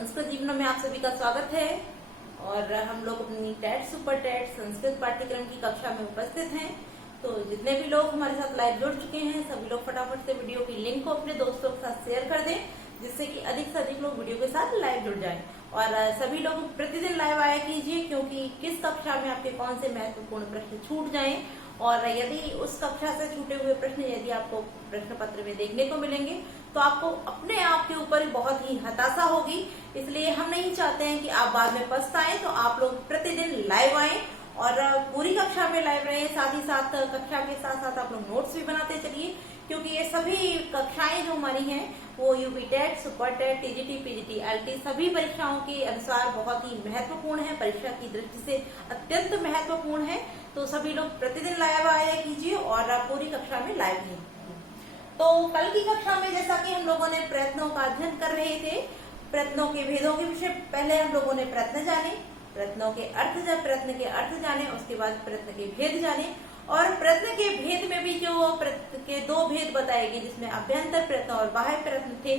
संस्कृत जीवन में आप सभी का स्वागत है। और हम लोग अपनी टेट सुपर टेट संस्कृत पाठ्यक्रम की कक्षा में उपस्थित हैं। तो जितने भी लोग हमारे साथ लाइव जुड़ चुके हैं सभी लोग फटाफट से वीडियो की लिंक को अपने दोस्तों के साथ शेयर कर दें, जिससे कि अधिक से अधिक लोग वीडियो के साथ लाइव जुड़ जाएं। और सभी लोग प्रतिदिन लाइव आया कीजिए, क्योंकि किस कक्षा में आपके कौन से महत्वपूर्ण प्रश्न छूट जाएं, और यदि उस कक्षा से छूटे हुए प्रश्न यदि आपको प्रश्न पत्र में देखने को मिलेंगे तो आपको अपने आप के ऊपर बहुत ही हताशा होगी। इसलिए हम नहीं चाहते हैं कि आप बाद में पछताएं। तो आप लोग प्रतिदिन लाइव आए और पूरी कक्षा में लाइव रहे। साथ ही साथ कक्षा के साथ साथ आप लोग नोट्स भी बनाते चलिए, क्योंकि ये सभी कक्षाएं जो हमारी हैं वो UP TET, super TET, TGT, PGT, LT सभी परीक्षाओं के अनुसार बहुत ही महत्वपूर्ण है, परीक्षा की दृष्टि से अत्यंत महत्वपूर्ण है। तो सभी लोग प्रतिदिन लाइव आया कीजिए और पूरी कक्षा में लाइव ही। तो कल की कक्षा में जैसा कि हम लोगों ने प्रयत्नों का अध्ययन कर रहे थे, प्रयत्नों के भेदों के विषय पहले हम लोगों ने प्रयत्न जाने, प्रयत्नों के अर्थ जब प्रयत्न के अर्थ जाने, उसके बाद प्रयत्न के भेद जाने। और प्रयत्न के भेद में भी जो प्रयत्न के दो भेद बताए गए, जिसमें अभ्यंतर प्रयत्न और बाह्य प्रयत्न थे,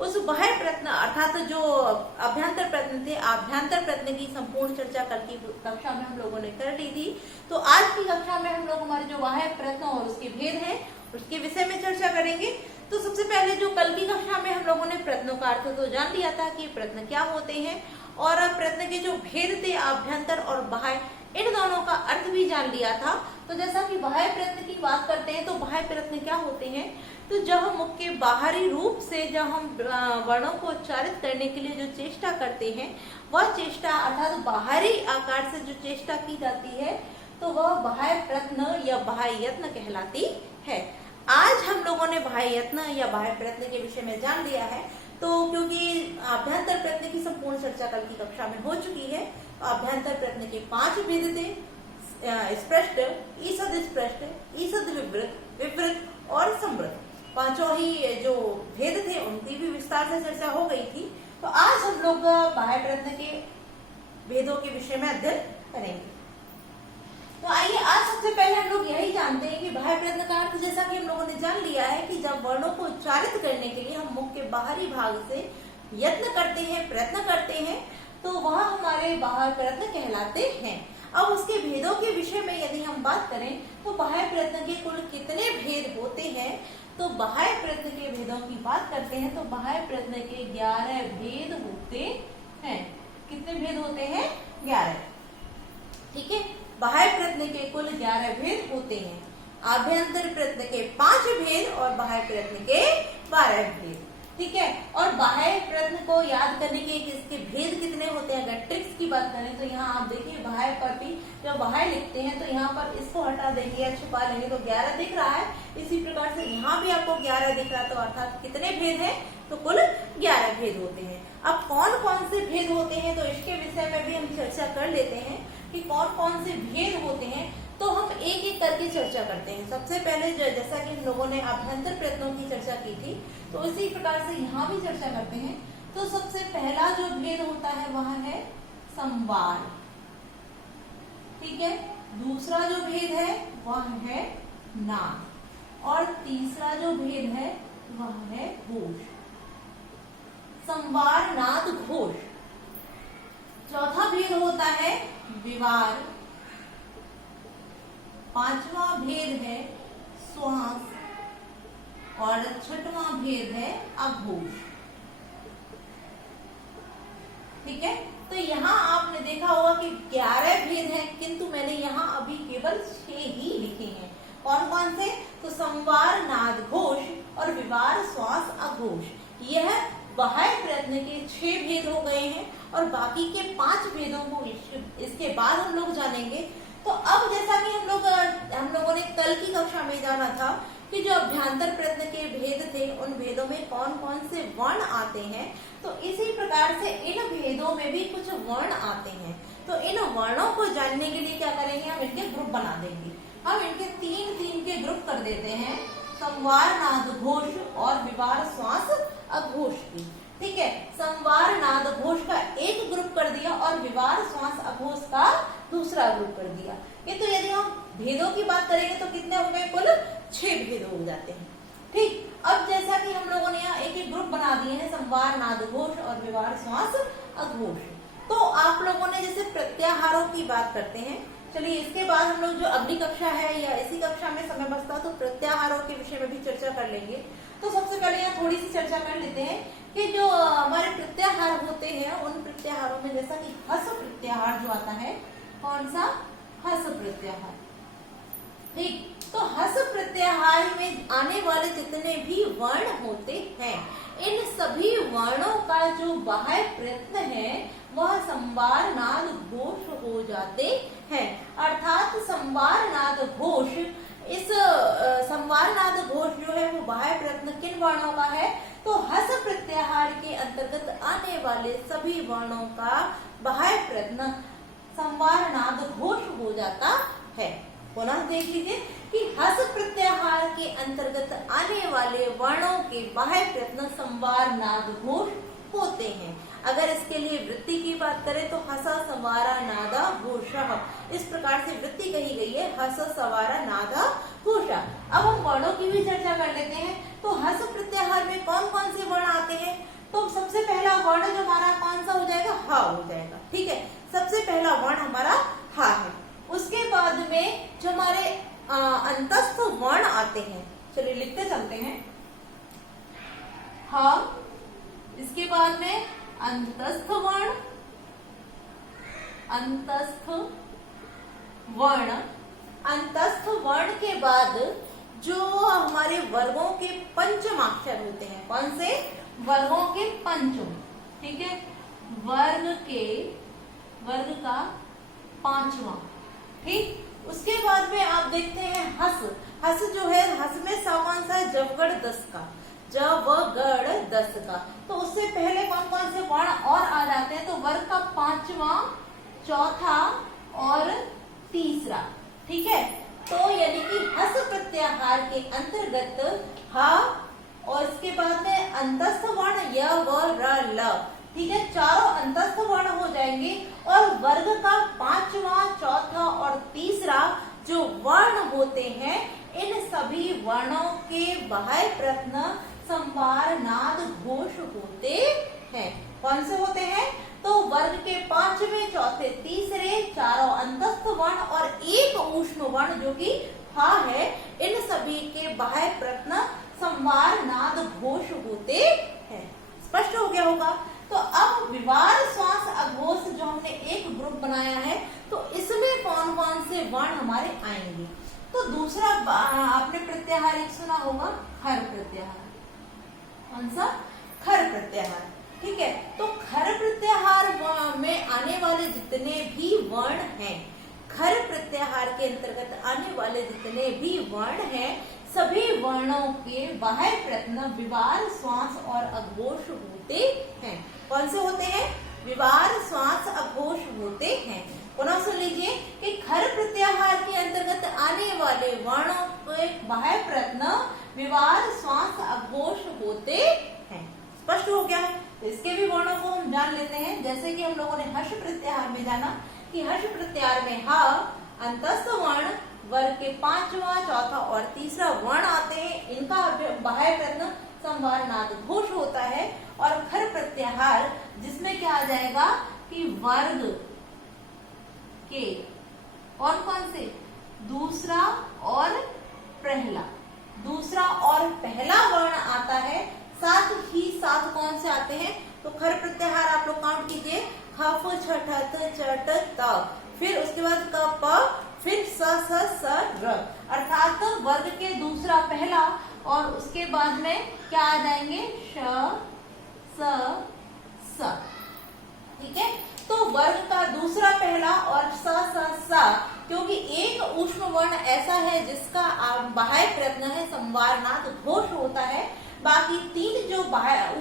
उस बाह्य प्रयत्न अर्थात जो अभ्यंतर प्रयत्न थे, अभ्यंतर प्रयत्न की संपूर्ण चर्चा कल की कक्षा में हम लोगों ने कर ली थी। तो आज की कक्षा में हम लोग हमारे जो बाह्य प्रयत्न और उसके भेद हैं उसके विषय में चर्चा करेंगे। तो सबसे पहले जो कल की कक्षा में हम लोगों ने प्रयत्नों का अर्थ तो जान लिया था कि प्रयत्न क्या होते हैं, और प्रयत्न के जो भेद थे अभ्यंतर और बाह्य, इन दोनों का अर्थ भी जान लिया था। तो जैसा कि बाह्य प्रयत्न की बात करते हैं तो बाह्य प्रयत्न क्या होते हैं, तो जब हम मुख के बाहरी रूप से जब हम वर्णों को उच्चारित करने के लिए जो चेष्टा करते हैं, वह चेष्टा अर्थात बाहरी आकार से जो चेष्टा की जाती है तो वह बाह्य प्रयत्न या बाह्य यत्न कहलाती है। आज हम लोगों ने बाह्य यत्न या बाह्य प्रयत्न के विषय में जान लिया है। तो क्योंकि अभ्यंतर प्रयत्न की संपूर्ण चर्चा कल की कक्षा में हो चुकी है, तो अभ्यंतर प्रयत्न के 5 भेद थे, स्पष्ट, ईषद स्पष्ट, ईषद विवृत, विवृत और समृद्ध। पांचों ही जो भेद थे उनकी भी विस्तार से चर्चा हो गई थी। तो आज हम लोग बाह्य प्रयत्न के भेदों के विषय में अध्ययन करेंगे। तो आइए आज सबसे पहले हम लोग यही जानते हैं कि बाह्य प्रयत्न का अर्थ, जैसा कि हम लोगों ने जान लिया है कि जब वर्णों को उच्चारित करने के लिए हम मुख के बाहरी भाग से यत्न करते हैं, प्रयत्न करते हैं, तो वह हमारे बाह्य प्रयत्न कहलाते हैं। अब उसके भेदों के विषय में यदि हम बात करें तो बाह्य प्रयत्न के कुल कितने भेद होते हैं, तो बाह्य प्रयत्न के भेदों की बात करते हैं तो बाह्य प्रयत्न के 11 भेद होते हैं। कितने भेद होते हैं? 11। ठीक है, बाह्य प्रयत्न के कुल 11 भेद होते हैं। आभ्यंतर प्रयत्न के 5 भेद और बाह्य प्रयत्न के 12 भेद। ठीक है, और बाह्य प्रयत्न को याद करने के इसके भेद कितने होते हैं, अगर ट्रिक्स की बात करें तो यहाँ आप देखिए बाह्य पर भी जब बाह्य लिखते हैं तो यहाँ पर इसको हटा देंगे या छुपा लेंगे तो 11 दिख रहा है। इसी प्रकार से यहाँ भी आपको 11 दिख रहा है, तो अर्थात कितने भेद हैं, तो कुल 11 भेद होते हैं। अब कौन कौन से भेद होते हैं तो इसके विषय में भी हम चर्चा कर लेते हैं कि कौन कौन से भेद होते हैं। तो हम एक एक करके चर्चा करते हैं। सबसे पहले जैसा कि हम लोगों ने अभ्यंतर प्रयत्नों की चर्चा की थी, तो इसी प्रकार से यहाँ भी चर्चा करते हैं। तो सबसे पहला जो भेद होता है वह है संवार। ठीक है, दूसरा जो भेद है वह है नाद, और तीसरा जो भेद है वह है घोष। संवार, नाद, घोष। चौथा भेद होता है विवार। पांचवा भेद है श्वास, और छठवां भेद है अघोष। ठीक है, तो यहाँ आपने देखा होगा कि 11 भेद हैं, किंतु मैंने यहाँ अभी केवल 6 ही लिखे हैं। कौन कौन से? तो संवार, नाद, घोष और विवार, श्वास, अघोष। यह बाह्य प्रयत्न के 6 भेद हो गए हैं, और बाकी के 5 भेदों को इसके बाद हम लोग जानेंगे। तो अब जैसा कि हम लोगों ने कल की कक्षा में जाना था कि जो अभ्यंतर प्रयत्न के भेद थे उन भेदों में कौन कौन से वर्ण आते हैं, तो इसी प्रकार से इन भेदों में भी कुछ वर्ण आते हैं। तो इन वर्णों को जानने के लिए क्या करेंगे, हम इनके ग्रुप बना देंगे। हम इनके 3 के ग्रुप कर देते हैं, संवार, नाद, घोष और विवार, श्वास, अघोष की। ठीक है, संवार, नाद, घोष का एक ग्रुप कर दिया और विवार, श्वास, अघोष का दूसरा ग्रुप कर दिया। ये तो यदि हम भेदों की बात करेंगे तो कितने हो गए, कुल 6 भेद हो जाते हैं। ठीक, अब जैसा कि हम लोगों ने यहाँ एक एक ग्रुप बना दिए हैं, संवार नाद घोष और व्यवहार श्वास अघोष। तो आप लोगों ने जैसे प्रत्याहारों की बात करते हैं, चलिए इसके बाद हम लोग जो अगली कक्षा है या इसी कक्षा में समय बचता तो प्रत्याहारों के विषय में भी चर्चा कर लेंगे। तो सबसे पहले यहाँ थोड़ी सी चर्चा कर लेते हैं कि जो हमारे प्रत्याहार होते हैं उन प्रत्याहारों में जैसा कि हस प्रत्याहार जो आता है, कौन सा? हस प्रत्याहार। ठीक, तो हस प्रत्याहार में आने वाले जितने भी वर्ण होते हैं इन सभी वर्णों का जो बाह्य प्रयत्न है वह संवार नाद घोष हो जाते हैं। अर्थात संवार नाद घोष, इस संवार नाद घोष जो है वो बाह्य प्रयत्न किन वर्णों का है? तो हस प्रत्याहार के अंतर्गत आने वाले सभी वर्णों का बाह्य प्रयत्न संवार नाद घोष हो जाता है। पुनः देख लीजिए कि हस प्रत्याहार के अंतर्गत आने वाले वर्णों के बाह्य प्रयत्न संवार नाद घोष होते हैं। अगर इसके लिए वृत्ति की बात करें तो हस संवारा नादा घोषः, इस प्रकार से वृत्ति कही गई है, हस संवारा नादा घोषा। अब हम वर्णों की भी चर्चा कर लेते हैं। तो हस प्रत्याहार में कौन कौन से वर्ण आते हैं? तो सबसे पहला वर्ण जो हमारा कौन सा हो जाएगा? हा हो जाएगा। ठीक है, सबसे पहला वर्ण हमारा हा है। उसके बाद में जो हमारे अंतस्थ वर्ण आते हैं, चलिए लिखते चलते हैं। हा, इसके बाद में अंतस्थ वर्ण, अंतस्थ वर्ण, अंतस्थ वर्ण के बाद जो हमारे वर्गों के पंचमाक्षर होते हैं, कौन से? वर्गों के पंचम। ठीक है, वर्ग का पांचवा। ठीक, उसके बाद में आप देखते हैं हस। हस जो है, हस में सा कौन सा है? जवगढ़ 10 का, जवगढ़ 10 का। तो उससे पहले कौन कौन से वर्ण और आ जाते हैं? तो वर्ग का पांचवा, चौथा और तीसरा। ठीक है, तो यानी कि हस प्रत्याहार के अंतर्गत हा और इसके बाद में अंतस्थ वर्ण य व र ल। ठीक है, चारों अंतस्थ वर्ण हो जाएंगे और वर्ग का पांचवा, चौथा और तीसरा जो वर्ण होते हैं इन सभी वर्णों के बाह्य प्रयत्न संवार नाद घोष होते हैं। कौन से होते हैं? तो वर्ग के पांचवें, चौथे, तीसरे, चारों अंतस्थ वर्ण और एक ऊष्म वर्ण जो कि हा है, इन सभी के बाह्य प्रयत्न संवार नाद घोष होते हैं। स्पष्ट हो गया होगा। तो अब विवार श्वास अघोष जो हमने एक ग्रुप बनाया है, तो इसमें कौन कौन से वर्ण हमारे आएंगे? तो दूसरा आपने प्रत्याहार एक सुना होगा, खर प्रत्याहार। कौन सा? खर प्रत्याहार। ठीक है, तो खर प्रत्याहार में आने वाले जितने भी वर्ण हैं, खर प्रत्याहार के अंतर्गत आने वाले जितने भी वर्ण हैं, सभी वर्णों के बाह्य प्रयत्न विवार श्वास और अघोष होते हैं। कौन से होते हैं? विवार श्वास अघोष होते हैं। पुनः सुन लीजिए कि खर प्रत्याहार के अंतर्गत आने वाले वर्णों के बाह्य प्रयत्न विवार श्वास अघोष होते हैं। स्पष्ट हो गया है। तो इसके भी वर्णों को हम जान लेते हैं। जैसे कि हम लोगों ने हर्ष प्रत्याहार में जाना कि हर्ष प्रत्याहार में हा, अंतस्थ वर्ण, वर्ग के पांचवा, चौथा और तीसरा वर्ण आते हैं, इनका बाह्य प्रयत्न संवार नाद घोष होता है। और खर प्रत्याहार जिसमें क्या आ जाएगा कि वर्ग के और कौन से? दूसरा और पहला, दूसरा और पहला वर्ण आता है। साथ ही साथ कौन से आते हैं? तो खर प्रत्याहार आप लोग काउंट कीजिए, खफ, छठ, चट, त, फिर उसके बाद क, प, फिर स, र। अर्थात वर्ग के दूसरा पहला और उसके बाद में क्या आ जाएंगे? श, स। ठीक है, तो वर्ग का दूसरा पहला और स, क्योंकि एक ऊष्म वर्ण ऐसा है जिसका बाह्य प्रयत्न है संवार नाद घोष होता है। बाकी तीन जो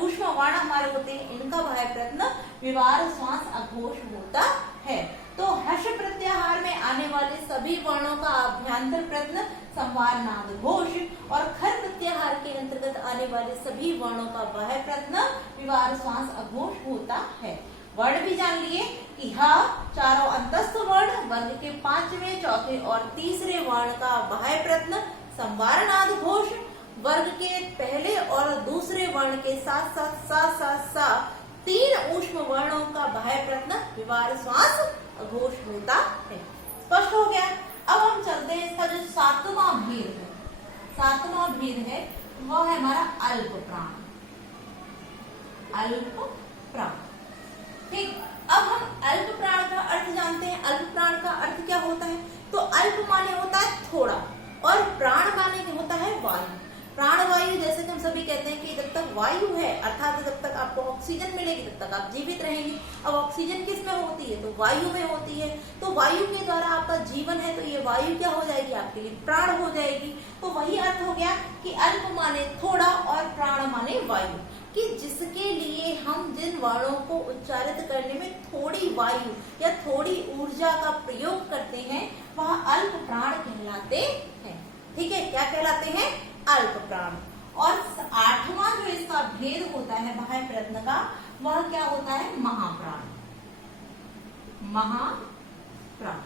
ऊष्म वर्ण हमारे होते हैं इनका बाह्य प्रयत्न विवार श्वास अघोष होता है। तो हर्ष प्रत्याहार में आने वाले सभी वर्णों का अभ्यंतर प्रयत्न संवार नाद घोष और खर प्रत्याहार के अंतर्गत आने वाले सभी वर्णों का बाह्य प्रयत्न विवार श्वास अघोष होता है। वर्ण भी जान लिए कि हा, चारों अंतस्थ वर्ण, वर्ग के पांचवें, चौथे और तीसरे वर्ण का बाह्य प्रयत्न संवार नाद घोष, वर्ग के पहले और दूसरे वर्ण के साथ साथ सा, ऊष्म वर्णों का बाह्य प्रयत्न विवार श्वास अघोष मिलता है। स्पष्ट हो गया। अब हम चलते हैं, इसका जो सातवां भेद है वो है हमारा अल्प प्राण। अल्प प्राण, ठीक। अब हम अल्प प्राण का अर्थ जानते हैं। अल्प प्राण का अर्थ क्या होता है? तो अल्प माने होता है थोड़ा, और प्राण माने होता है वायु। प्राण वायु, जैसे कि हम सभी कहते हैं कि जब तक वायु है, अर्थात जब तक आपको ऑक्सीजन मिलेगी तब तक आप जीवित रहेंगे। अब ऑक्सीजन किस में होती है? तो वायु में होती है। तो वायु के द्वारा आपका जीवन है, तो ये वायु क्या हो जाएगी? आपके लिए प्राण हो जाएगी। तो वही अर्थ हो गया कि अल्प माने थोड़ा और प्राण माने वायु, कि जिसके लिए हम जिन वर्णों को उच्चारित करने में थोड़ी वायु या थोड़ी ऊर्जा का प्रयोग करते हैं वह अल्प प्राण कहलाते हैं। ठीक है, क्या कहलाते हैं? अल्प प्राण। और आठवां जो इसका भेद होता है बाह्य प्रयत्न का, वह क्या होता है? महाप्राण। महाप्राण,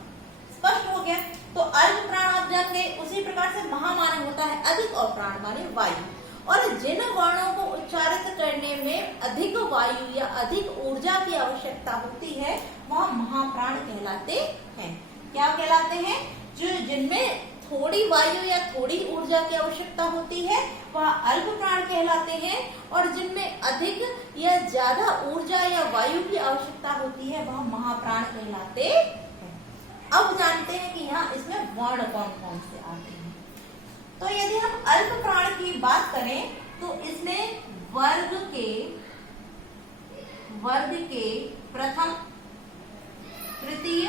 स्पष्ट हो गया। तो अल्प प्राण आप जान गए। उसी प्रकार से महा माने होता है अधिक और प्राण माने वायु। और जिन वर्णों को उच्चारित करने में अधिक वायु या अधिक ऊर्जा की आवश्यकता होती है वह महाप्राण कहलाते हैं। क्या कहलाते हैं? जो जिनमें थोड़ी वायु या थोड़ी ऊर्जा की आवश्यकता होती है वह अल्प प्राण कहलाते हैं, और जिनमें अधिक या ज्यादा ऊर्जा या वायु की आवश्यकता होती है वह महाप्राण कहलाते हैं। अब जानते हैं कि यहाँ इसमें वर्ण कौन कौन से आते हैं। तो यदि हम अल्प प्राण की बात करें तो इसमें वर्ग के प्रथम, तृतीय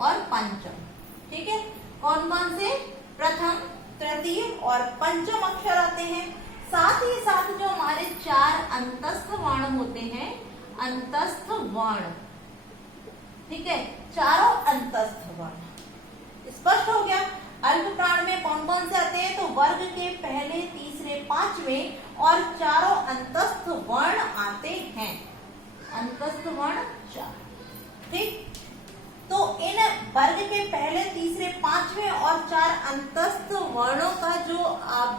और पंचम, ठीक है। कौन कौन से? प्रथम, तृतीय और पंचम अक्षर आते हैं। साथ ही साथ जो हमारे चार अंतस्थ वर्ण होते हैं, अंतस्थ वर्ण, ठीक है, चारों अंतस्थ वर्ण। स्पष्ट हो गया। अल्प प्राण में कौन कौन से आते हैं? तो वर्ग के पहले, तीसरे, पांचवें और चारों अंतस्थ वर्ण आते हैं। अंतस्थ वर्ण चार, ठीक। तो इन वर्ग के पहले, तीसरे, पांचवें और चार अंतस्थ वर्णों का जो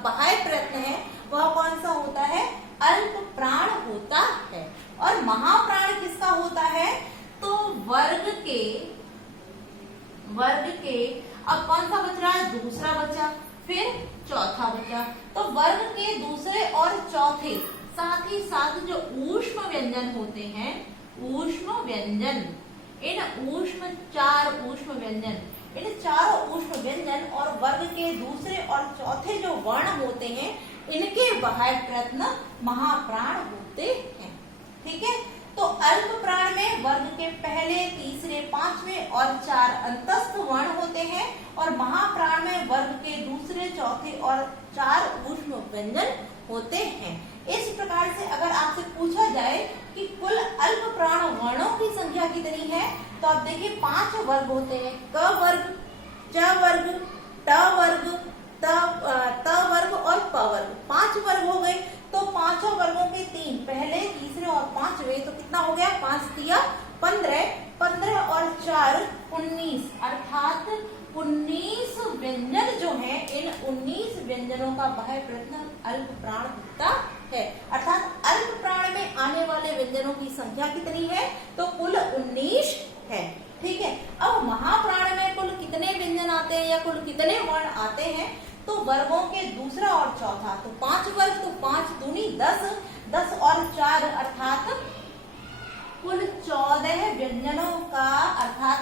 बाह्य प्रयत्न है वह कौन सा होता है? अल्प प्राण होता है। और महाप्राण किसका होता है? तो वर्ग के अब कौन सा बच रहा है? दूसरा बचा, फिर चौथा बचा। तो वर्ग के दूसरे और चौथे, साथ ही साथ जो ऊष्म व्यंजन होते हैं, ऊष्म व्यंजन, चार ऊष्म व्यंजन, इन चारों ऊष्म व्यंजन और वर्ग के दूसरे और चौथे जो वर्ण होते हैं इनके बाह्य प्रयत्न महाप्राण होते हैं। ठीक है। तो अल्प प्राण में वर्ग के पहले, तीसरे, पांचवें और चार अंतस्थ वर्ण होते हैं, और महाप्राण में वर्ग के दूसरे, चौथे और चार ऊष्म व्यंजन होते हैं। इस प्रकार से अगर आपसे पूछा जाए कि कुल अल्प प्राण वर्णों की संख्या कितनी है, तो आप देखिए 5 वर्ग होते हैं। क वर्ग, च वर्ग, ट वर्ग, त वर्ग और प वर्ग। 5 वर्ग हो गए। तो पांचों वर्गों के 3, पहले, तीसरे और पांचवें, तो कितना हो गया? 5 तिया 15, 15 और 4 19, अर्थात 19 व्यंजन जो है, इन 19 व्यंजनों का बाह्य प्रयत्न अल्प प्राण होता है। अर्थात अल्प प्राण में आने वाले व्यंजनों की संख्या कितनी है? तो कुल 19 है। ठीक है। अब महाप्राण में कुल कितने व्यंजन आते हैं या कुल कितने वर्ण आते हैं? तो वर्गों के दूसरा और चौथा, तो 5 वर्ग, तो 5 दूनी 10, 10 और 4 अर्थात कुल 14 व्यंजनों का, अर्थात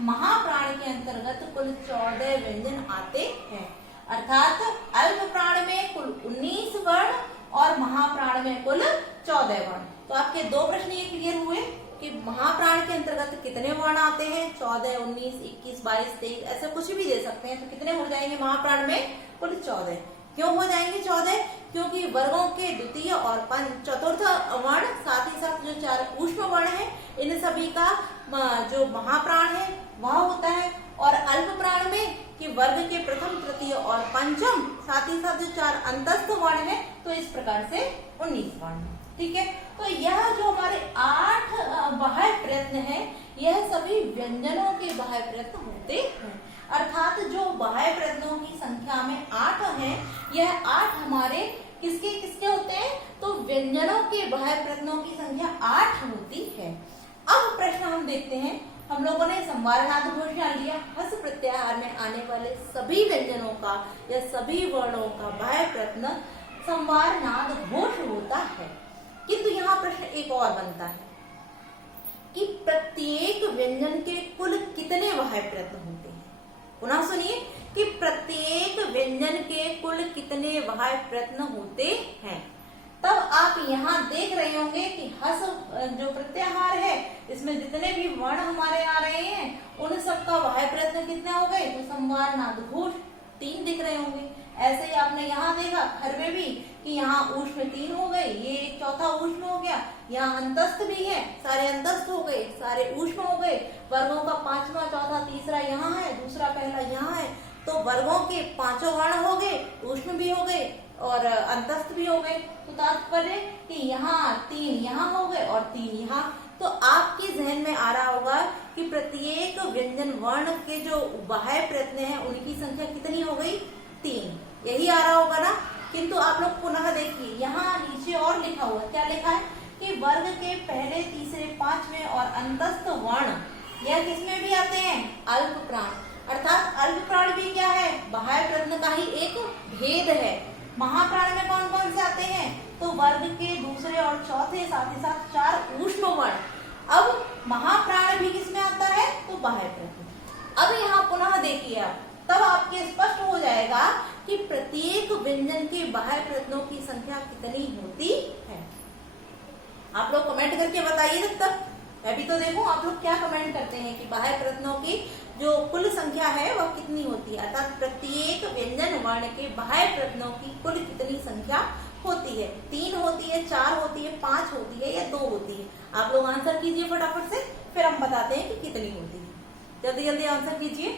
महाप्राण के अंतर्गत कुल 14 व्यंजन आते हैं। अर्थात अल्प प्राण में कुल 19 वर्ण और महाप्राण में कुल 14 वर्ण। तो आपके 2 प्रश्न ये क्लियर हुए कि महाप्राण के अंतर्गत कितने वर्ण आते हैं। 14, 19, 21, 22, 23 ऐसे कुछ भी दे सकते हैं। तो कितने हो जाएंगे महाप्राण में? कुल 14। क्यों हो जाएंगे 14? क्योंकि वर्गों के द्वितीय और चतुर्थ वर्ण, साथ ही साथ जो 4 ऊष्म वर्ण है, इन सभी का जो महाप्राण है वह होता है। और अल्प प्राण में कि वर्ग के प्रथम, तृतीय और पंचम, साथ ही साथ जो 4 अंतस्थ वर्ण है, तो इस प्रकार से 19 वर्ण। ठीक है। तो यह जो हमारे 8 बाह्य प्रयत्न है, यह सभी व्यंजनों के बाह्य प्रयत्न होते हैं। अर्थात जो बाह्य प्रयत्नों की संख्या में 8 है, यह 8 हमारे किसके किसके होते हैं? तो व्यंजनों के बाह्य प्रत्ययों की संख्या 8 होती है। अब प्रश्न हम देखते हैं। हम लोगों ने संवारनाद घोष जान लिया, हस प्रत्याहार में आने वाले सभी व्यंजनों का या सभी वर्णों का बाह्य प्रत्यय संवारनाद घोष होता है। किंतु यहाँ प्रश्न एक और बनता है कि प्रत्येक व्यंजन के कुल कितने बाह्य प्रत्यय होते हैं। पुनः सुनिए कि प्रत्येक व्यंजन के कुल कितने बाह्य प्रत्यय होते हैं। तब आप यहाँ देख रहे होंगे कि हस जो प्रत्याहार है इसमें जितने भी वर्ण हमारे आ रहे हैं उन सबका बाह्य प्रत्यय कितने हो गए, तो संवारनाद घोष 3 दिख रहे होंगे। ऐसे ही आपने यहाँ देखा खर में भी कि यहाँ ऊष्म 3 हो गए, ये एक चौथा ऊष्म हो गया, यहाँ अंतस्थ भी है, सारे अंतस्थ हो गए, सारे ऊष्म हो गए। वर्गों का 5वां, चौथा, तीसरा यहाँ है, दूसरा पहला यहाँ है, तो वर्गों के 5 वर्ण हो गए, ऊष्म भी हो गए और अंतस्थ भी हो गए। तो तात्पर्य कि यहाँ 3 यहाँ हो गए और 3 यहाँ। तो आपके जहन में आ रहा होगा कि प्रत्येक व्यंजन वर्ण के जो बाह्य प्रत्यय हैं उनकी संख्या कितनी हो गई, 3। यही आ रहा होगा ना। किंतु आप लोग पुनः देखिए यहाँ नीचे और लिखा हुआ, क्या लिखा है कि वर्ग के पहले, तीसरे, 5वें और अंतस्थ वर्ण यह किसमें भी आते हैं, अल्प प्राण। अर्थात अल्प प्राण भी क्या है, बाह्य प्रत्यय का ही एक भेद है। महाप्राण में कौन कौन से आते हैं, तो वर्ग के दूसरे और चौथे, साथ ही साथ 4 ऊष्म वर्ण। अब महाप्राण भी किसमें आता है, तो बाह्य प्रत्यय। अब यहाँ पुनः देखिए आप, तब आपके स्पष्ट हो जाएगा कि प्रत्येक व्यंजन के बाह्य प्रत्ययों की संख्या कितनी होती है। आप लोग कमेंट करके बताइए तब मैं भी तो देखूं आप लोग क्या कमेंट करते हैं कि बाह्य प्रत्ययों की जो कुल संख्या है वह कितनी होती है। अर्थात प्रत्येक व्यंजन वर्ण के बाह्य प्रत्ययों की कुल कितनी संख्या होती है। 3 होती है, 4 होती है, 5 होती है या 2 होती है। आप लोग आंसर कीजिए फटाफट से, फिर हम बताते हैं कि कितनी होती है। जल्दी जल्दी आंसर कीजिए।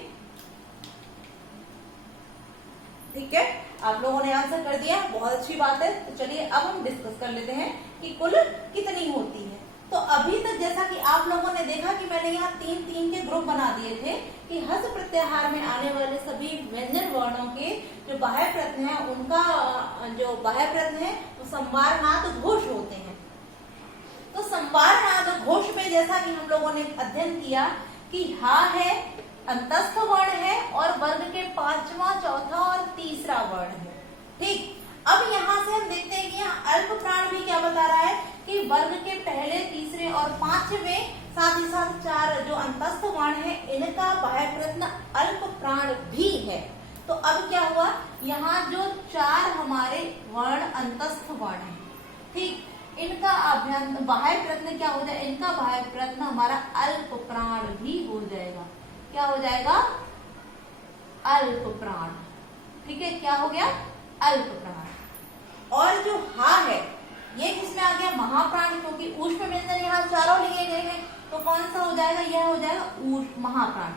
ठीक है, आप लोगों ने आंसर कर दिया, बहुत अच्छी बात है। तो चलिए अब हम डिस्कस कर लेते हैं कि कुल कितनी होती है। तो अभी तक जैसा कि आप लोगों ने देखा कि मैंने यहाँ 3-3 के ग्रुप बना दिए थे कि हस प्रत्याहार में आने वाले सभी व्यंजन वर्णों के जो बाह्य प्रत्यय हैं उनका जो बाह्य प्रत्यय है वो संवारनाद घोष होते हैं। तो संवारनाद घोष में जैसा कि हम लोगों ने अध्ययन किया कि हा है, अंतस्थ वर्ण है और वर्ग के 5वां, चौथा और तीसरा वर्ण है। ठीक, अब यहाँ से हम देखते हैं कि यहाँ अल्प प्राण भी क्या बता रहा है कि वर्ग के पहले, तीसरे और 5वें, साथ ही साथ 4 जो अंतस्थ वर्ण है इनका बाह्य प्रत्यय अल्प प्राण भी है। तो अब क्या हुआ, यहाँ जो 4 हमारे वर्ण अंतस्थ वर्ण है, ठीक, इनका अभ्यंतर बाह्य प्रत्यय क्या हो जाए, इनका बाह्य प्रत्यय हमारा अल्प प्राण भी हो जाएगा। क्या हो जाएगा, अल्प प्राण। ठीक है, क्या हो गया, अल्प प्राण। और जो हा है ये किसमें आ गया, महाप्राण, क्योंकि ऊष्म व्यंजन यहाँ चारों लिए गए हैं। तो कौन सा हो जाएगा, यह हो जाएगा महाप्राण।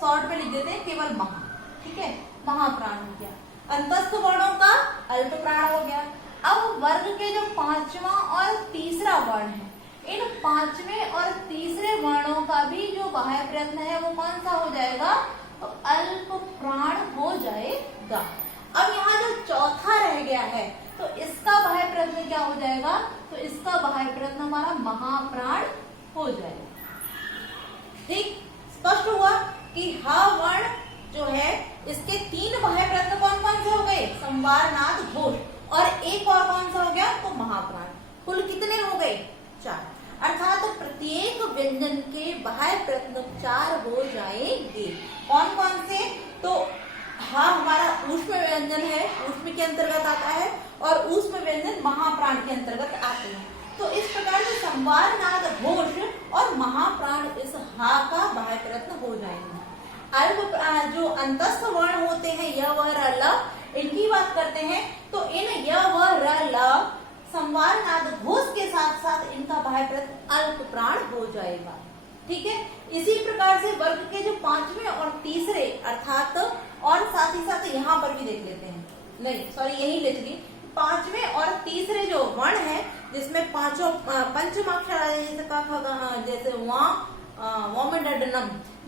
शॉर्ट में लिख देते हैं केवल महा। ठीक है, महाप्राण हो गया। अंतस्थ वर्णों का अल्प प्राण हो गया। अब वर्ग के जो 5वां और तीसरा वर्ण है, इन 5वें और तीसरे वर्णों का भी जो बाह्य प्रत्यय है वो कौन सा हो जाएगा, तो अल्प प्राण हो जाएगा। अब यहाँ जो चौथा रह गया है तो इसका बाह्य प्रत्यय क्या हो जाएगा, तो इसका बाह्य प्रत्यय हमारा महाप्राण हो जाएगा। ठीक, स्पष्ट हुआ कि हा वर्ण जो है इसके 3 बाह्य प्रत्यय कौन कौन से हो गए, संवारनाद घोष, और एक और कौन सा हो गया, तो महाप्राण। कुल कितने हो गए, 4। अर्थात प्रत्येक व्यंजन के बाह्य प्रत्यय 4 हो जाएंगे। कौन कौन से, तो हाँ हमारा ऊष्म व्यंजन है, ऊष्म के अंतर्गत आता है, और ऊष्म व्यंजन महाप्राण के अंतर्गत आते हैं। तो इस प्रकार से संवारनाद घोष और महाप्राण इस हा का बाह्य प्रत्यय हो जाएंगे। अल्प जो अंतस्थ वर्ण होते हैं य व र ल, इनकी बात करते हैं तो इन य व र ल संवारनाद घोष के साथ साथ इनका बाह्य प्रत्यय अल्प प्राण हो जाएगा। ठीक है, इसी प्रकार से वर्ग के जो 5वें और तीसरे अर्थात, और साथ ही साथ यहाँ पर भी देख लेते हैं, नहीं सॉरी यही लिख ली, 5वें और तीसरे जो वर्ण है जिसमें पांचों पंचमाक्षर जैसे का ख जैसे वम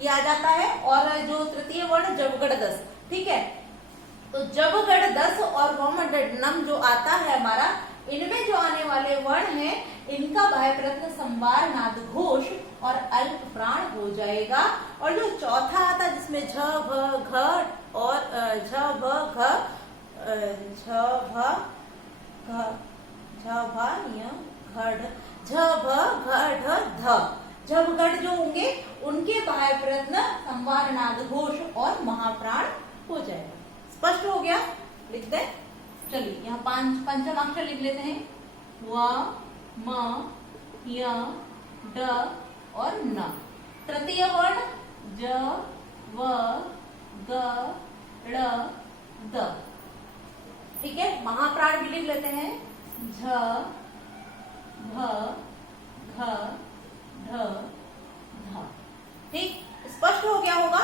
ये आ जाता है, और जो तृतीय वर्ण जबगढ़ 10। ठीक है, तो जबगढ़ 10 और वम जो आता है हमारा, इनमें जो आने बाह्य प्रयत्न संवार नाद घोष और अल्प प्राण हो जाएगा। और जो चौथा आता है जिसमें झ भ घ और झ भ घ झ भ घ झ भ घ झ भ घ ढ ध जब घट जो होंगे उनके बाह्य प्रयत्न संवार नाद घोष और महाप्राण हो जाएगा। स्पष्ट हो गया? लिख दे। चलिए यहाँ पंचम अक्षर लिख लेते हैं। व म य ड और न। तृतीय वर्ण ज व ग ड़ द। ठीक है, महाप्राण भी लिख लेते हैं। झ भ घ ढ ध। ठीक, स्पष्ट हो गया होगा।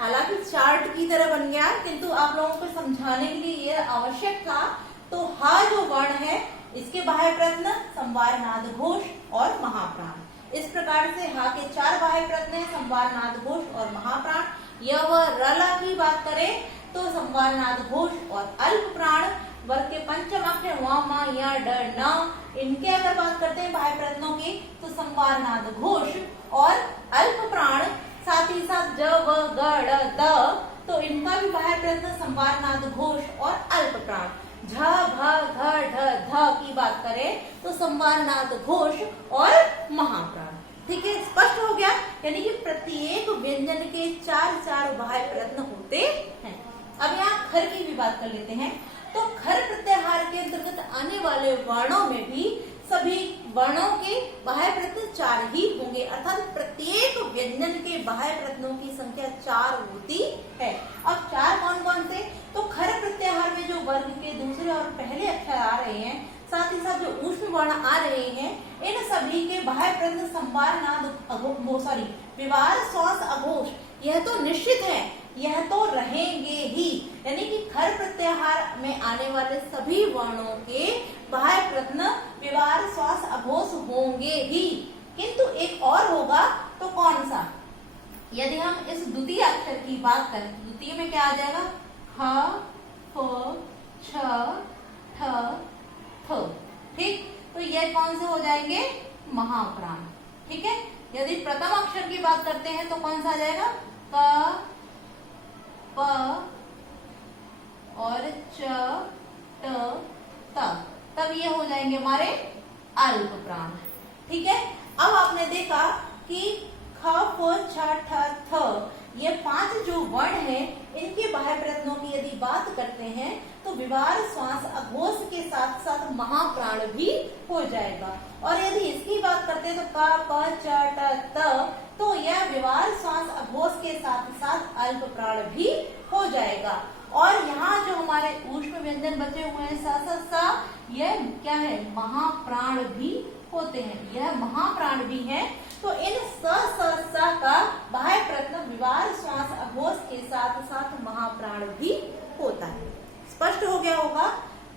हालांकि चार्ट की तरह बन गया, किंतु आप लोगों को समझाने के लिए यह आवश्यक था। तो हा जो वर्ण है इसके बाह्य प्रयत्न संवार नाद घोष और महाप्राण। इस प्रकार से हा के 4 बाह्य प्रयत्न है, संवार नाद घोष और महाप्राण। य व रला की बात करें तो संवार नाद घोष और अल्प प्राण। वर्ग के पंचम अक्षर व म य ड न, इनके अगर बात करते हैं बाह्य प्रयत्नों की तो संवार नाद घोष और अल्प प्राण। साथ ही साथ ज व ग ड़ द, तो इनका भी बाह्य प्रयत्न संवार नाद घोष और अल्प प्राण। झ भ घ ढ ध की बात करें तो संवार नाद घोष और महाप्राण। ठीक है, स्पष्ट हो गया। यानी कि प्रत्येक व्यंजन के 4 बाह्य प्रयत्न होते हैं। अब यहाँ खर की भी बात कर लेते हैं। तो खर प्रत्याहार के अंतर्गत आने वाले वर्णों में भी सभी वर्णों के बाह्य प्रयत्न 4 ही होंगे, अर्थात प्रत्येक व्यंजन के बाह्य प्रयत्नों की संख्या 4 होती है। अब 4 कौन कौन से? तो खर प्रत्याहार में जो वर्ग के दूसरे और पहले अक्षर आ रहे हैं, साथ ही साथ जो ऊष्म वर्ण आ रहे हैं, इन सभी के बाह्य प्रयत्न संवार नाद विवार श्वास अघोष, यह तो निश्चित है, यह तो रहेंगे ही। यानी कि खर प्रत्याहार में आने वाले सभी वर्णों के बाह्य प्रयत्न विवार श्वास अघोष होंगे ही, किंतु एक और होगा। तो कौन सा? यदि हम इस द्वितीय अक्षर की बात करें, द्वितीय में क्या आ जाएगा? ख फ छ ठ थ। ठीक, तो ये कौन से हो जाएंगे? महाप्राण। ठीक है, यदि प्रथम अक्षर की बात करते हैं तो कौन सा आ जाएगा? क प और च ट त, तब ये हो जाएंगे हमारे अल्प प्राण। ठीक है, अब आपने देखा कि ख फ छ ठ थ ये 5 जो वर्ण है, इनके बाह्य प्रयत्नों की यदि बात करते हैं तो विवार श्वास अघोष के साथ साथ महाप्राण भी हो जाएगा। और यदि इसकी बात करते हैं तो क प च ट त, तो यह विवार श्वास अघोष के साथ साथ अल्प प्राण भी हो जाएगा। और यहाँ जो हमारे ऊष्म व्यंजन बचे हुए हैं स स सा, यह क्या है? महाप्राण भी होते हैं, यह महाप्राण भी है। तो इन स स सा का बाह्य प्रयत्न विवार श्वास अघोष के साथ साथ महाप्राण भी होता है। स्पष्ट हो गया होगा।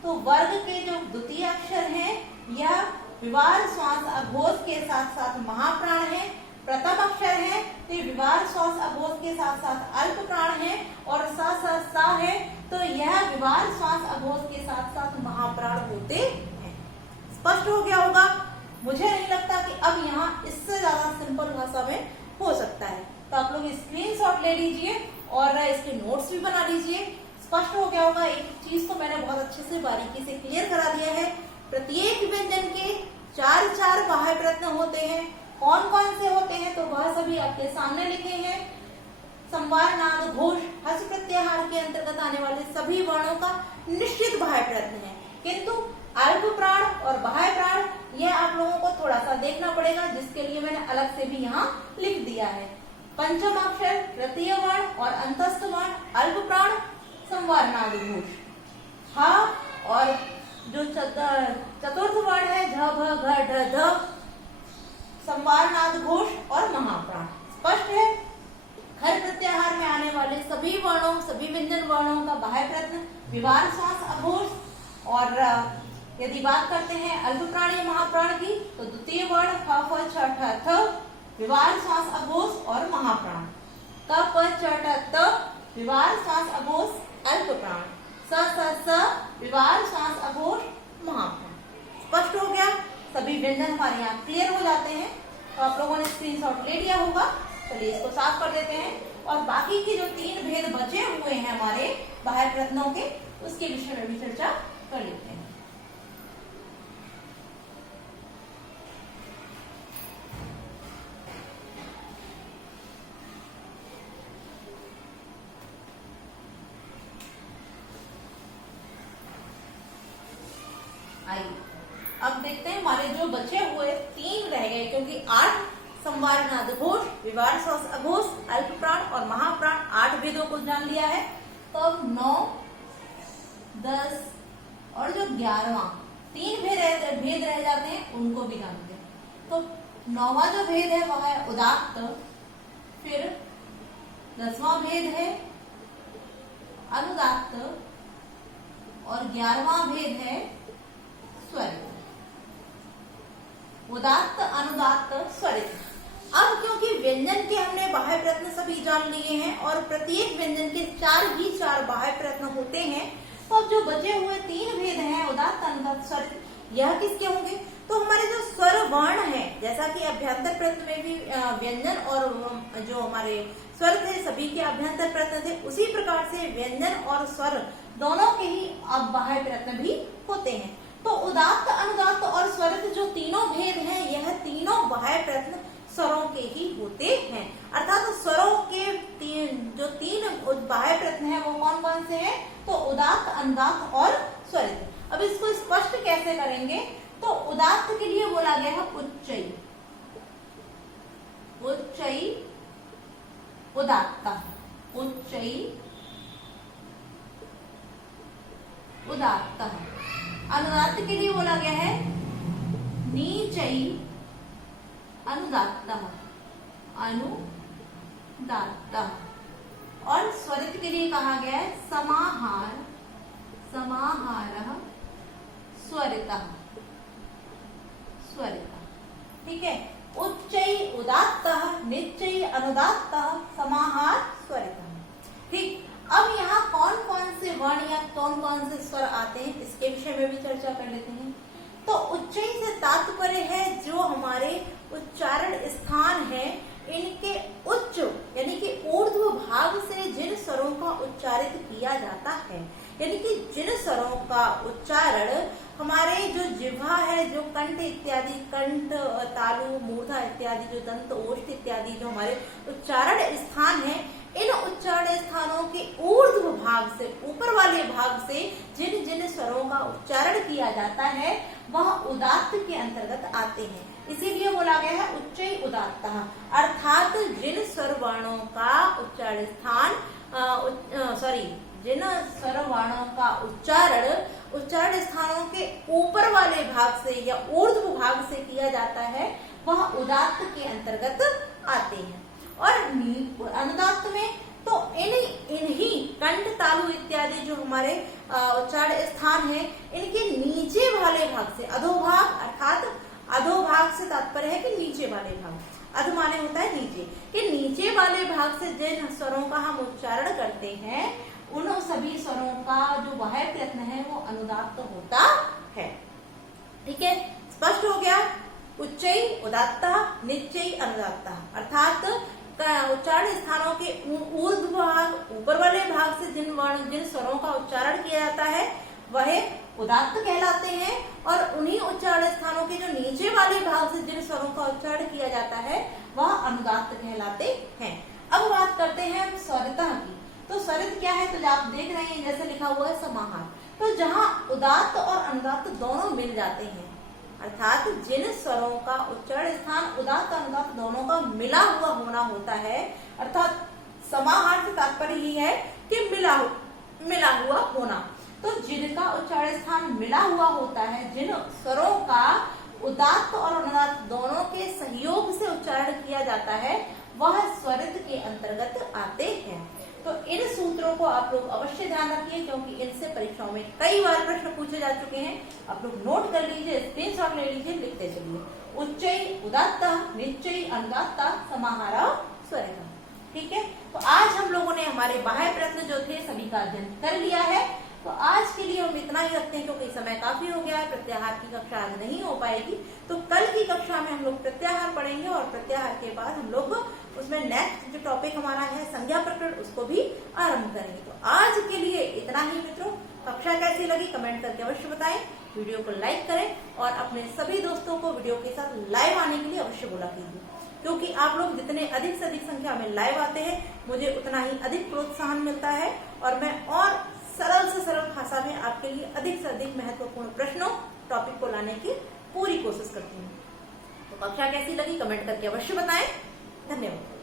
तो वर्ग के जो द्वितीय अक्षर हैं, यह विवार श्वास अघोष के साथ साथ महाप्राण है। प्रथम अक्षर है तो ये विवार श्वास अघोष के साथ साथ अल्प प्राण है। और स स सा है तो यह विवार श्वास अघोष के साथ साथ महाप्राण होते हैं। स्पष्ट हो गया होगा। मुझे नहीं लगता कि अब यहाँ इससे ज्यादा सिंपल भाषा में हो सकता है। तो आप लोग स्क्रीनशॉट ले लीजिए और इसके नोट्स भी बना लीजिए। स्पष्ट हो गया होगा। एक चीज तो मैंने बहुत अच्छे से बारीकी से क्लियर करा दिया है। प्रत्येक व्यंजन के 4 बाह्य प्रयत्न होते हैं। कौन कौन से होते हैं तो वह सभी आपके सामने लिखे हैं। संवार नाद घोष हस प्रत्याहार के अंतर्गत आने वाले सभी वर्णों का निश्चित बाह्य प्रयत्न है, किंतु अल्प प्राण और बाह्य प्राण यह आप लोगों को थोड़ा सा देखना पड़ेगा, जिसके लिए मैंने अलग से भी यहाँ लिख दिया है। पंचम अक्षर, तृतीय वर्ण और अंतस्थ वर्ण, अल्प प्राण, संवार नाद घोष। हा और जो चतुर्थ वर्ण है झ भ घ ढ ध, संवार नाद घोष और महाप्राण। स्पष्ट है। खर प्रत्याहार में आने वाले सभी वर्णों, सभी व्यंजन वर्णों का बाह्य प्रयत्न विवार श्वास अघोष। और यदि बात करते हैं अल्प प्राण या महाप्राण की तो द्वितीय वर्ण ख फ छ ठ थ, विवार श्वास अघोष और महाप्राण। क प छ ट त, विवार श्वास अघोष अल्प प्राण। स स स, विवार श्वास अघोष महाप्राण। स्पष्ट हो गया। सभी व्यंजन हमारे यहाँ क्लियर हो जाते हैं। तो आप लोगों ने स्क्रीनशॉट ले लिया होगा। चलिए इसको साफ कर देते हैं और बाकी के जो 3 भेद बचे हुए हैं हमारे बाह्य प्रयत्नों के, उसके विषय में भी चर्चा कर लेते हैं। आइए अब देखते हैं हमारे जो बचे हुए 3 रह गए, क्योंकि 8 संवारनादघोष, विवार अघोष, अल्प प्राण और महाप्राण 8 भेदों को जान लिया है। तो अब 9, 10 और जो 11वां 3 भेद रह जाते हैं, उनको भी जानते हैं। तो 9वां जो भेद है वह है उदात्त, फिर 10वां भेद है अनुदात्त और 11वां भेद है स्वरित। उदात्त, अनुदात्त, स्वरित। अब क्योंकि व्यंजन के हमने बाह्य प्रयत्न सभी जान लिए हैं और प्रत्येक व्यंजन के 4 बाह्य प्रयत्न होते हैं, तो अब जो बचे हुए 3 भेद हैं उदात्त, अनुदात्त, स्वरित, यह किसके होंगे? तो हमारे जो स्वर वर्ण है, जैसा कि अभ्यंतर प्रयत्न में भी व्यंजन और जो हमारे स्वर थे सभी के अभ्यंतर प्रयत्न थे, उसी प्रकार से व्यंजन और स्वर दोनों के ही अब बाह्य प्रयत्न भी होते हैं। तो उदात्त, अनुदात्त और स्वरित जो तीनों भेद हैं, यह तीनों बाह्य प्रयत्न स्वरों के ही होते हैं। अर्थात स्वरों के जो 3 बाह्य प्रयत्न हैं वो कौन कौन से हैं? तो उदात्त, अनुदात्त और स्वरित। अब इसको स्पष्ट कैसे करेंगे? तो उदात्त के लिए बोला गया है उच्चई, उच्चई उदात्त, उच्चई उदात्त। अनुदात्त के लिए बोला गया है नीचई अनुदात्त, अनुदात्त। और स्वरित के लिए कहा गया है समाहार, समाहारः स्वरितः, स्वरितः। ठीक है, उच्चई उदात्तः, नीचई अनुदात्तः, समाहार स्वरितः। ठीक, अब यहाँ कौन कौन से वर्ण या कौन कौन से स्वर आते हैं, इसके विषय में भी चर्चा कर लेते हैं। तो उच्चई से तात्पर्य है जो हमारे उच्चारण स्थान है, इनके उच्च यानी कि ऊर्ध्व भाग से जिन स्वरों का उच्चारित किया जाता है, यानी कि जिन स्वरों का उच्चारण हमारे जो जिह्वा है, जो कंठ इत्यादि, कंठ, तालु, मूर्धा इत्यादि, जो दंत, ओष्ठ इत्यादि जो हमारे उच्चारण स्थान है, इन उच्चारण स्थानों के ऊर्ध्व भाग से, ऊपर वाले भाग से जिन जिन स्वरों का उच्चारण किया जाता है वह उदात्त के अंतर्गत आते हैं। इसीलिए बोला गया है उच्चई उदात्तः, अर्थात जिन स्वर वर्णों का उच्चारण स्थान जिन स्वर वर्णों का उच्चारण स्थानों के ऊपर वाले भाग से या ऊर्ध्व भाग से किया जाता है, वह उदात्त के अंतर्गत आते हैं। और अनुदात्त में तो इन्हीं कंठ, तालु इत्यादि जो हमारे उच्चारण स्थान है, इनके नीचे वाले भाग से, अधोभाग, अर्थात अधोभाग से तात्पर्य है कि नीचे वाले भाग, अध माने होता है नीचे, कि नीचे वाले भाग से जिन स्वरों का हम उच्चारण करते हैं, उन सभी स्वरों का जो बाह्य प्रयत्न है वो अनुदात्त होता है। ठीक है, स्पष्ट हो गया। उच्चई उदात्तः, नीचई अनुदात्तः, अर्थात उच्चारण स्थानों के ऊर्ध्व भाग, ऊपर वाले भाग से जिन स्वरों का उच्चारण किया जाता है वह उदात्त कहलाते हैं, और उन्हीं उच्चारण स्थानों के जो नीचे वाले भाग से जिन स्वरों का उच्चारण किया जाता है वह अनुदात्त कहलाते हैं। अब बात करते हैं हम स्वरितः की। तो स्वरित क्या है? तो आप देख रहे हैं जैसे लिखा हुआ है समाहार, तो जहाँ उदात्त और अनुदात्त दोनों मिल जाते हैं, अर्थात जिन स्वरों का उच्चारण स्थान उदात्त अनुदात्त दोनों का मिला हुआ होना होता है, अर्थात समाहार से तात्पर्य ही है कि मिला हुआ होना। तो जिनका उच्चारण स्थान मिला हुआ होता है, जिन स्वरों का उदात्त और अनुदात्त दोनों के सहयोग से उच्चारण किया जाता है, वह स्वरित के अंतर्गत आते हैं। तो इन सूत्रों को आप लोग अवश्य ध्यान रखिए, क्योंकि इनसे परीक्षाओं में कई बार प्रश्न पूछे जा चुके हैं। आप लोग नोट कर लीजिए, स्क्रीनशॉट ले लीजिए, लिखते चलिए। उच्चई उदात्तः, नीचई अनुदात्तः, समाहारः स्वरितः। ठीक है, तो आज हम लोगों ने हमारे बाह्य प्रयत्न जो थे सभी का अध्ययन कर लिया है। तो आज के लिए हम इतना ही रखते हैं, क्योंकि समय काफी हो गया है। प्रत्याहार की कक्षा आज नहीं हो पाएगी, तो कल की कक्षा में हम लोग प्रत्याहार पढ़ेंगे और प्रत्याहार के बाद हम लोग उसमें नेक्स्ट जो टॉपिक हमारा है संज्ञा प्रकरण, उसको भी आरंभ करेंगे। तो आज के लिए इतना ही मित्रों। कक्षा कैसी लगी कमेंट करके अवश्य बताएं, वीडियो को लाइक करें और अपने सभी दोस्तों को वीडियो के साथ लाइव आने के लिए अवश्य बोला कीजिए, क्योंकि आप लोग जितने अधिक से अधिक संख्या में लाइव आते हैं मुझे उतना ही अधिक प्रोत्साहन मिलता है और मैं और सरल से सरल भाषा में आपके लिए अधिक से अधिक महत्वपूर्ण प्रश्नों टॉपिक को लाने की पूरी कोशिश करती हूँ। तो कक्षा कैसी लगी कमेंट करके अवश्य बताएं। धन्यवाद।